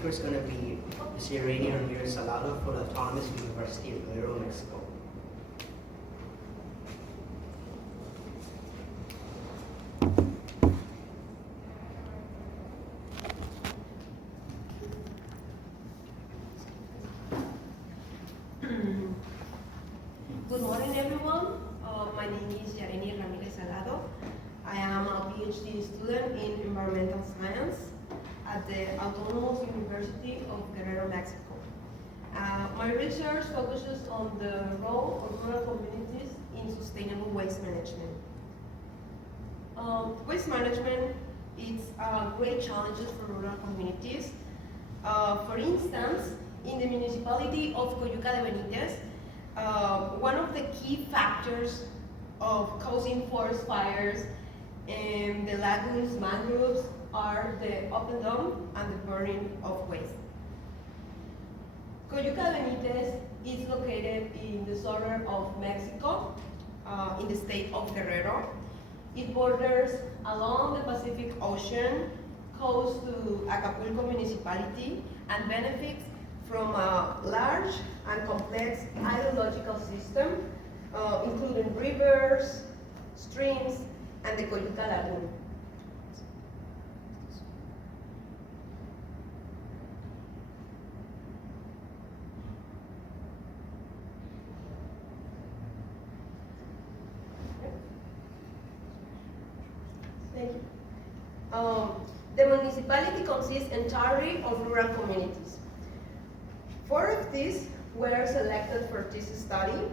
speaker is going to be Mr. Ramirez Salado for the Autonomous University of Guerrero, Mexico. Good morning, everyone. My name is Ramirez Salado. I am a PhD student in environmental science at the Autonomous University of Guerrero, Mexico. My research focuses on the role of rural communities in sustainable waste management. Waste management is great challenges for rural communities. For instance, in the municipality of Coyuca de Benítez, one of the key factors of causing forest fires in the lagoons, mangroves, are the open dump and the burning of waste. Coyuca de Benítez is located in the southern of Mexico, in the state of Guerrero. It borders along the Pacific Ocean, close to Acapulco municipality, and benefits from a large and complex hydrological system, including rivers, streams, and the Coyuca Lagoon. Thank you. The municipality consists entirely of rural communities. 4 of these were selected for this study.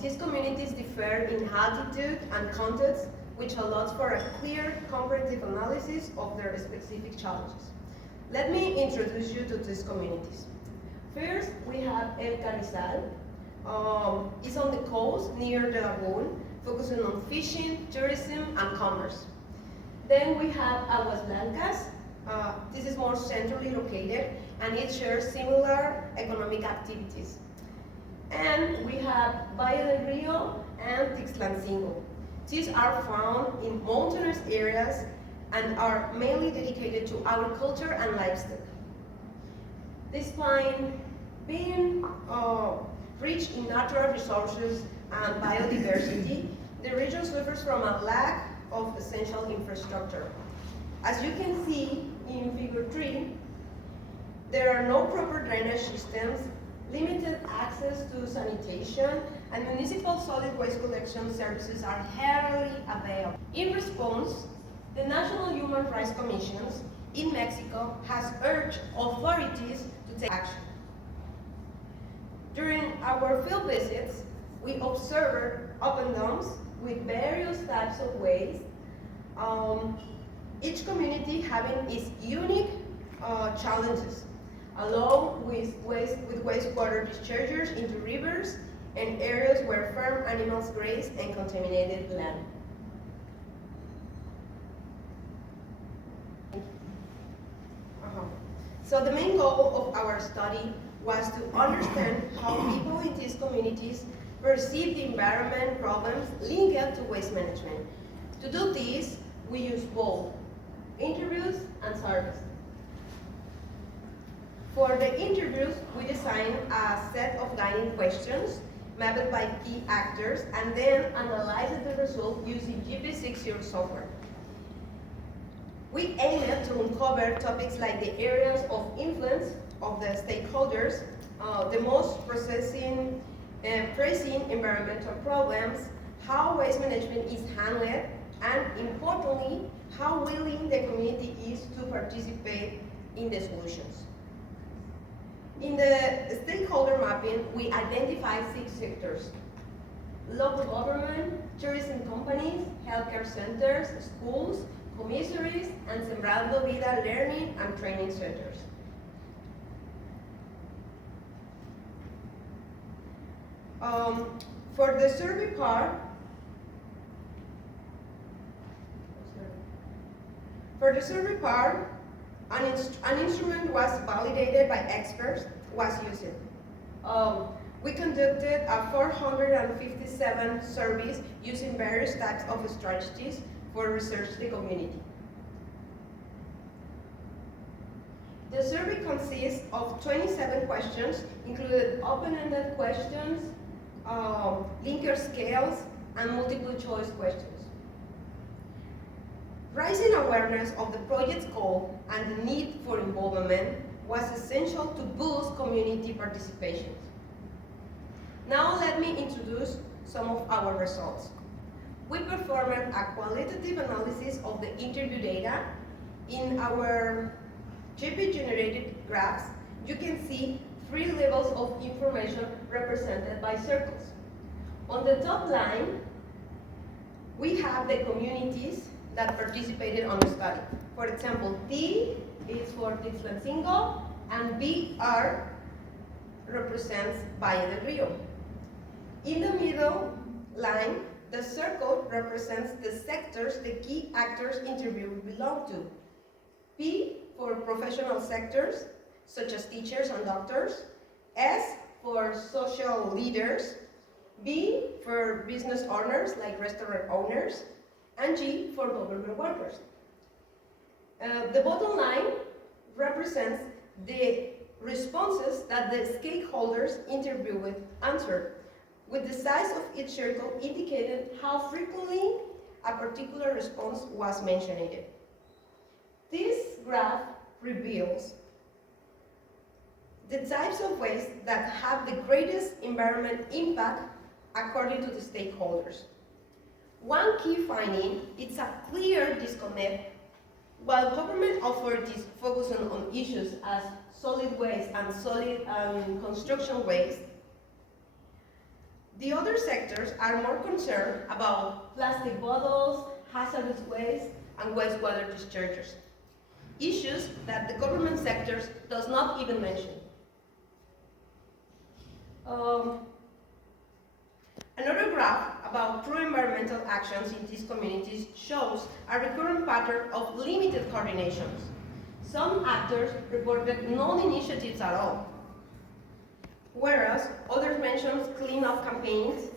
These communities differ in altitude and context, which allows for a clear comparative analysis of their specific challenges. Let me introduce you to these communities. First, we have El Carrizal. It's on the coast near the lagoon, focusing on fishing, tourism, and commerce. Then we have Aguas Blancas. This is more centrally located, and it shares similar economic activities. And we have Valle del Rio and Tixlancingo. These are found in mountainous areas and are mainly dedicated to agriculture and livestock. Despite being rich in natural resources and biodiversity, the region suffers from a lack of essential infrastructure. As you can see in figure 3, there are no proper drainage systems, limited access to sanitation, and municipal solid waste collection services are rarely available. In response, the National Human Rights Commissions in Mexico has urged authorities to take action. During our field visits, we observed open dumps with various types of waste, each community having its unique challenges, along with wastewater discharges into rivers and areas where farm animals graze and contaminated land. So the main goal of our study was to understand how people in these communities perceive the environment problems linked to waste management. To do this, we use both interviews and surveys. For the interviews, we designed a set of guiding questions mapped by key actors and then analyzed the result using GP60 software. We aimed to uncover topics like the areas of influence of the stakeholders, the most pressing environmental problems, how waste management is handled, and importantly, how willing the community is to participate in the solutions. In the stakeholder mapping, we identified 6 sectors: local government, tourism companies, healthcare centers, schools, commissaries, and Sembrando Vida learning and training centers. For the survey part, an instrument was validated by experts was used. We conducted 457 surveys using various types of strategies for research the community. The survey consists of 27 questions, including open-ended questions, Likert scales, and multiple choice questions. Raising awareness of the project's goal and the need for involvement was essential to boost community participation. Now let me introduce some of our results. We performed a qualitative analysis of the interview data. In our GP-generated graphs, you can see 3 levels of information represented by circles. On the top line, we have the communities that participated on the study. For example, T is for Tixlancingo, and BR represents Valle del Rio. In the middle line, the circle represents the sectors the key actors interviewed belong to. P for professional sectors, such as teachers and doctors. S for social leaders. B for business owners, like restaurant owners. And G for government workers. The bottom line represents the responses that the stakeholders interviewed with answered, with the size of each circle indicated how frequently a particular response was mentioned. This graph reveals the types of waste that have the greatest environmental impact according to the stakeholders. One key finding is a clear disconnect. While government authorities focus on issues as solid waste and construction waste, the other sectors are more concerned about plastic bottles, hazardous waste, and wastewater discharges, issues that the government sectors does not even mention. Another graph about true environmental actions in these communities shows a recurrent pattern of limited coordinations. Some actors reported no initiatives at all, whereas others mentioned clean-up campaigns,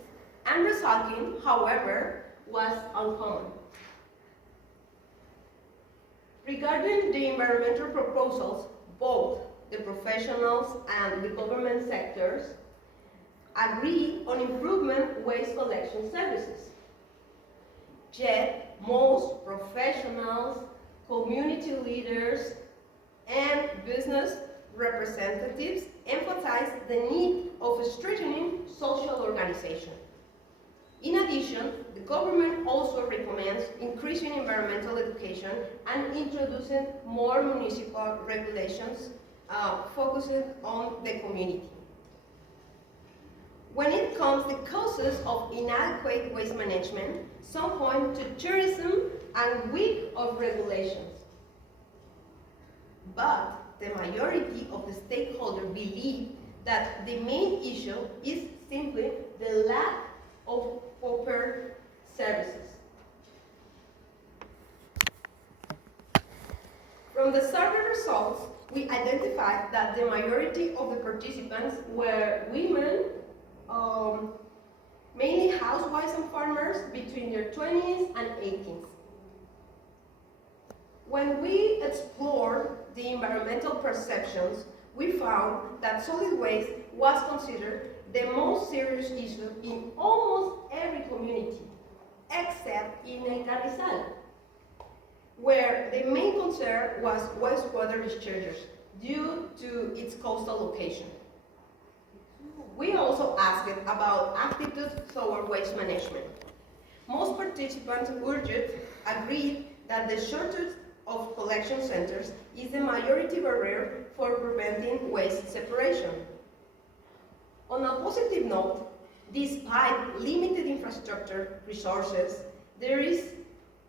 and recycling, however, was uncommon. Regarding the environmental proposals, both the professionals and the government sectors agree on improvement waste collection services. Yet, most professionals, community leaders, and business representatives emphasize the need of strengthening social organization. In addition, the government also recommends increasing environmental education and introducing more municipal regulations focusing on the community. When it comes to causes of inadequate waste management, some point to tourism and weak of regulations. But the majority of the stakeholders believe that the main issue is simply the lack of proper services. From the survey results, we identified that the majority of the participants were women, mainly housewives and farmers between their 20s and 80s. When we explored the environmental perceptions, we found that solid waste was considered the most serious issue in almost every community, except in El Carrizal, where the main concern was wastewater discharges due to its coastal location. We also asked about attitudes toward waste management. Most participants agreed that the shortage of collection centers is the majority barrier for preventing waste separation. On a positive note, despite limited infrastructure resources, there is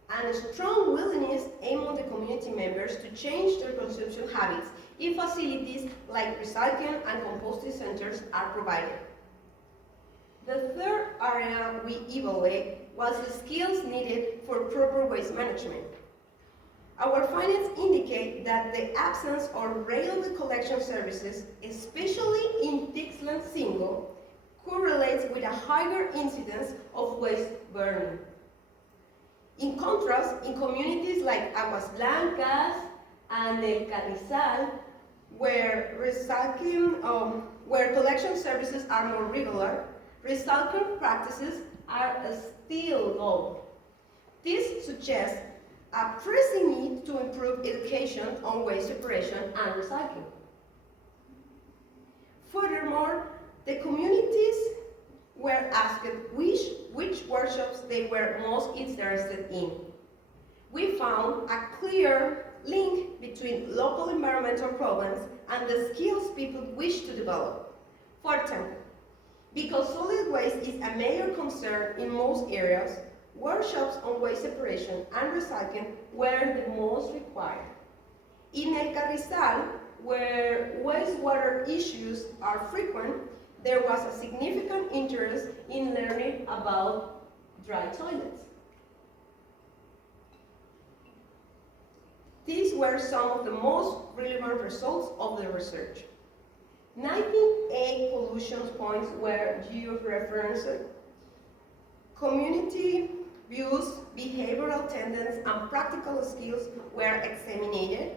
a strong willingness among the community members to change their consumption habits if facilities like recycling and composting centers are provided. The third area we evaluated was the skills needed for proper waste management. Our findings indicate that the absence of railway collection services, especially in Tixlancingo, correlates with a higher incidence of waste burning. In contrast, in communities like Aguas Blancas and El Carrizal, recycling, where collection services are more regular, recycling practices are still low. This suggests a pressing need to improve education on waste separation and recycling. Furthermore, the communities were asked which workshops they were most interested in. We found a clear link between local environmental problems and the skills people wish to develop. For example, because solid waste is a major concern in most areas, workshops on waste separation and recycling were the most required. In El Carrizal, where wastewater issues are frequent, there was a significant interest in learning about dry toilets. These were some of the most relevant results of the research. 98 pollution points were georeferenced. Community views, behavioral tendencies, and practical skills were examined.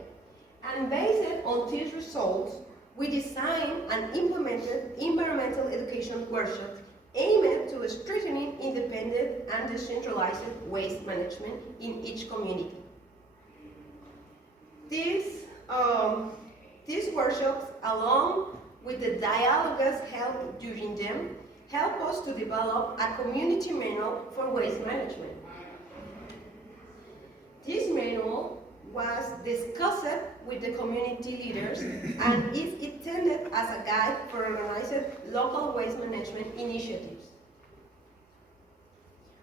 And based on these results, we designed and implemented environmental education workshops aimed to strengthening independent and decentralized waste management in each community. These workshops, along with the dialogues held during them, help us to develop a community manual for waste management. This manual was discussed with the community leaders and is intended as a guide for organized local waste management initiatives.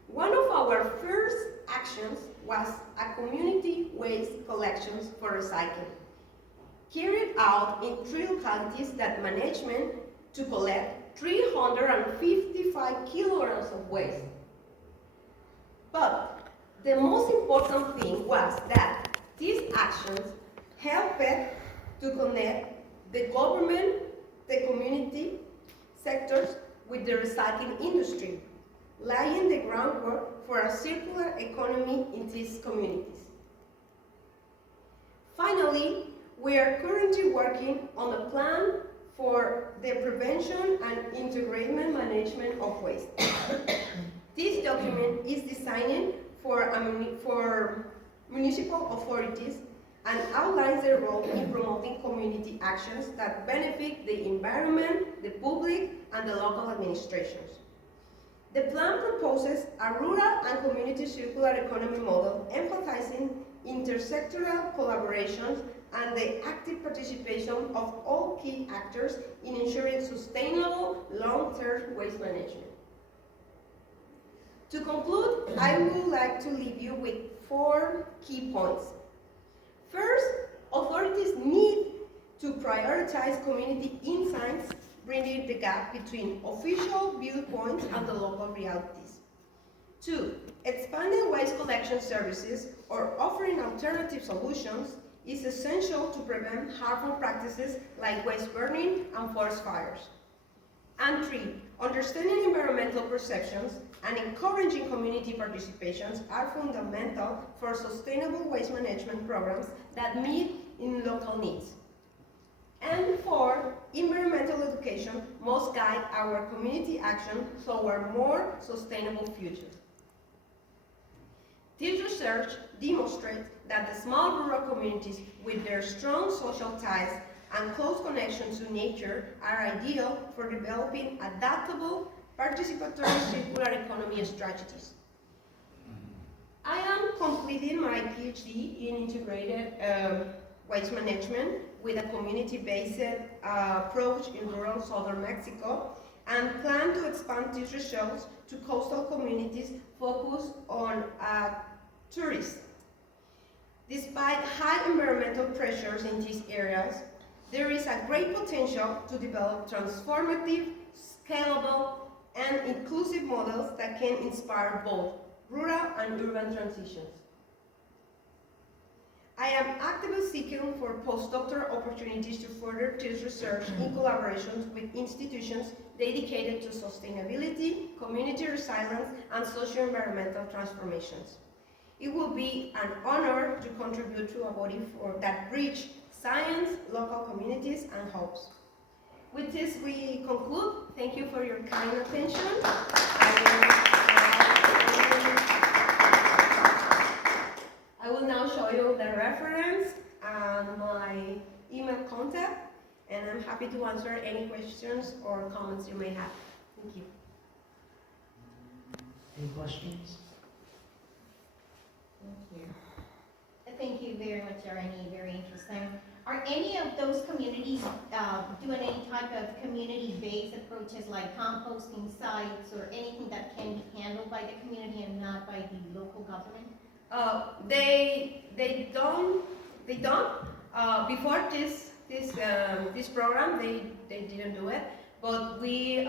One of our first actions was a community waste collections for recycling, carried out in 3 localities that management to collect 355 kilograms of waste. But the most important thing was that these actions helped to connect the government, the community sectors with the recycling industry, laying the groundwork for a circular economy in these communities. Finally, we are currently working on a plan for the prevention and integrated management of waste. This document is designed for municipal authorities and outlines their role in promoting community actions that benefit the environment, the public, and the local administrations. The plan proposes a rural and community circular economy model emphasizing intersectoral collaborations and the active participation of all key actors in ensuring sustainable long-term waste management. To conclude, I would like to leave you with 4 key points. First, authorities need to prioritize community insights, bridging the gap between official viewpoints and the local realities. 2, expanding waste collection services or offering alternative solutions is essential to prevent harmful practices like waste burning and forest fires. And 3, understanding environmental perceptions and encouraging community participations are fundamental for sustainable waste management programs that meet in local needs. And 4, environmental education must guide our community action toward a more sustainable future. This research demonstrates that the small rural communities with their strong social ties and close connections to nature are ideal for developing adaptable, participatory circular economy strategies. I am completing my PhD in integrated waste management with a community-based approach in rural southern Mexico and plan to expand these results to coastal communities focused on tourism. Despite high environmental pressures in these areas, there is a great potential to develop transformative, scalable, and inclusive models that can inspire both rural and urban transitions. I am actively seeking for postdoctoral opportunities to further this research in collaboration with institutions dedicated to sustainability, community resilience, and socio-environmental transformations. It will be an honor to contribute to a body that bridges science, local communities, and hopes. With this, we conclude. Thank you for your kind attention. I will now show you the reference and my email contact, and I'm happy to answer any questions or comments you may have. Thank you. Any questions? Thank you. Thank you very much, Arani. Very interesting. Are any of those communities doing any type of community-based approaches like composting sites or anything that can be handled by the community and not by the local government? They don't. Before this program, they didn't do it, but we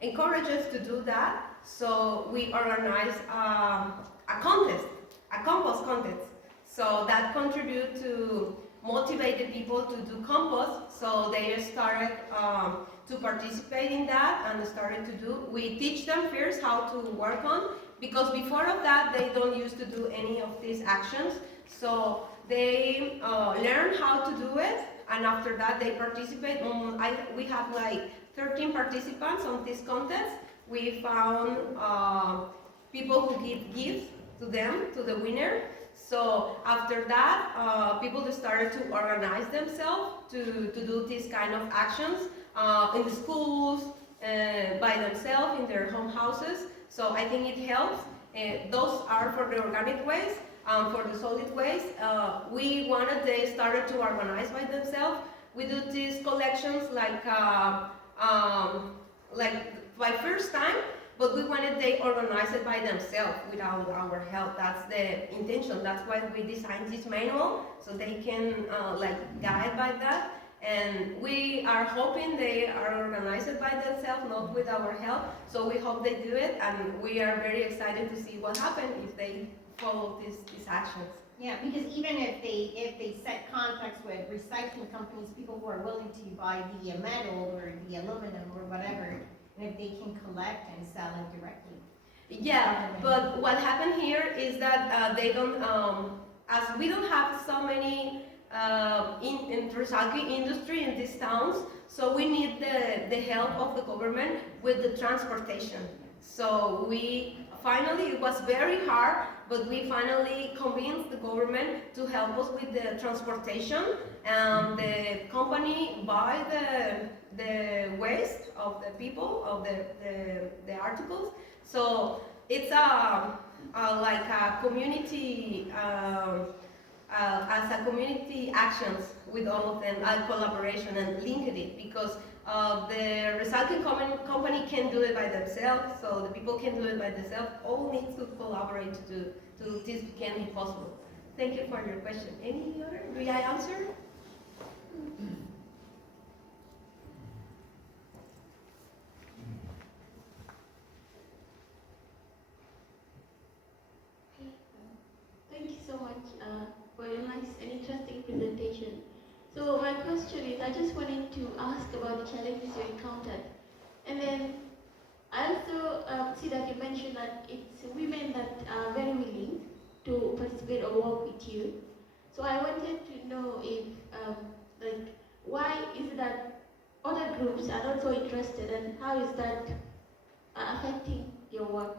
encourage us to do that. So we organize a contest, a compost contest. So that contribute to motivate the people to do compost. So they started to participate in that and started to do. We teach them first how to work on, because before of that they don't used to do any of these actions. So they learn how to do it, and after that they participate. We have like 13 participants on this contest. We found people who give gifts to them, to the winner. So after that, people started to organize themselves to do these kind of actions in the schools, by themselves, in their home houses. So I think it helps. Those are for the organic waste. For the solid waste, they started to organize by themselves. We do these collections like by first time, but we wanted they organize it by themselves without our help. That's the intention. That's why we designed this manual, so they can guide by that. And we are hoping they are organized by themselves, not with our help. So we hope they do it, and we are very excited to see what happens if they follow these actions. Yeah, because even if they set contacts with recycling companies, people who are willing to buy the metal or the aluminum or whatever, and if they can collect and sell it directly. Yeah, but what happened here is that they don't, as we don't have so many in recycling industry in these towns, so we need the help of the government with the transportation. So it was very hard, but we finally convinced the government to help us with the transportation, and the company buy the waste of the people, of the articles. So it's like a community, as a community actions with all of them, and collaboration, and linked it, because the recycling company can do it by themselves, so the people can do it by themselves. All need to collaborate to this can be possible. Thank you for your question. Any other? Did I answer? Thank you so much for your nice and interesting presentation. So my question is, I just wanted to ask about the challenges you encountered. And then I also see that you mentioned that it's women that are very willing to participate or work with you. So I wanted to know if, why is it that other groups are not so interested, and how is that affecting your work?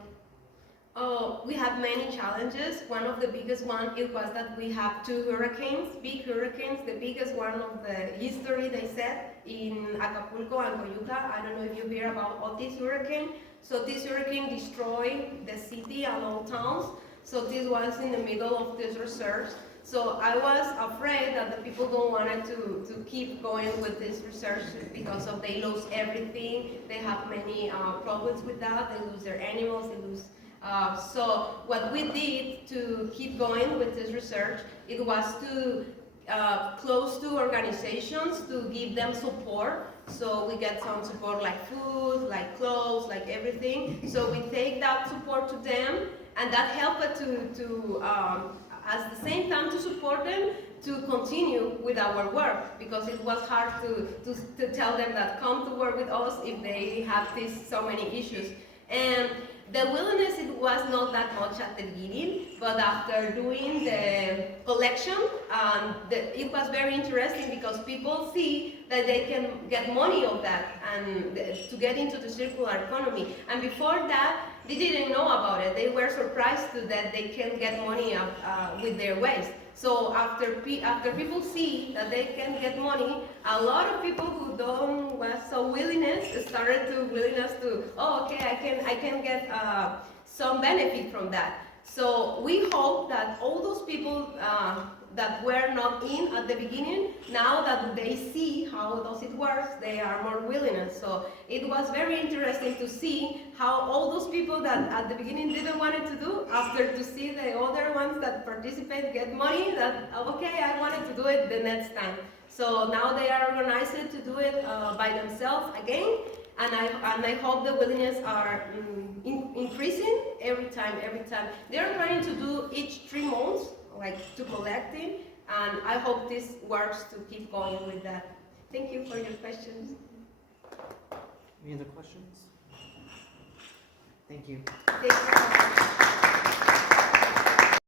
We have many challenges. One of the biggest one, it was that we have two hurricanes, big hurricanes. The biggest one of the history, they said, in Acapulco and Coyuca. I don't know if you hear about Otis hurricane. So this hurricane destroyed the city and all towns. So this was in the middle of this research. So I was afraid that the people don't want to keep going with this research because of they lose everything. They have many problems with that. They lose their animals, they lose. So what we did to keep going with this research, it was to close to organizations to give them support. So we get some support like food, like clothes, like everything. So we take that support to them, and that helped to at the same time to support them to continue with our work, because it was hard to tell them that come to work with us if they have so many issues. And The willingness, it was not that much at the beginning, but after doing the collection, it was very interesting because people see that they can get money of that and to get into the circular economy. And before that, they didn't know about it. They were surprised that they can get money with their waste. So after people see that they can get money, a lot of people who don't was so willingness started to willingness to, oh, okay, I can get some benefit from that. So we hope that all those people that were not in at the beginning, now that they see how does it work, they are more willing. So it was very interesting to see how all those people that at the beginning didn't want it to do, after to see the other ones that participate get money, that okay, I wanted to do it the next time. So now they are organized to do it by themselves again, and I hope the willingness are increasing every time. They are trying to do each 3 months, like to collecting, and I hope this works to keep going with that. Thank you for your questions. Any other questions? Thank you. Thank you.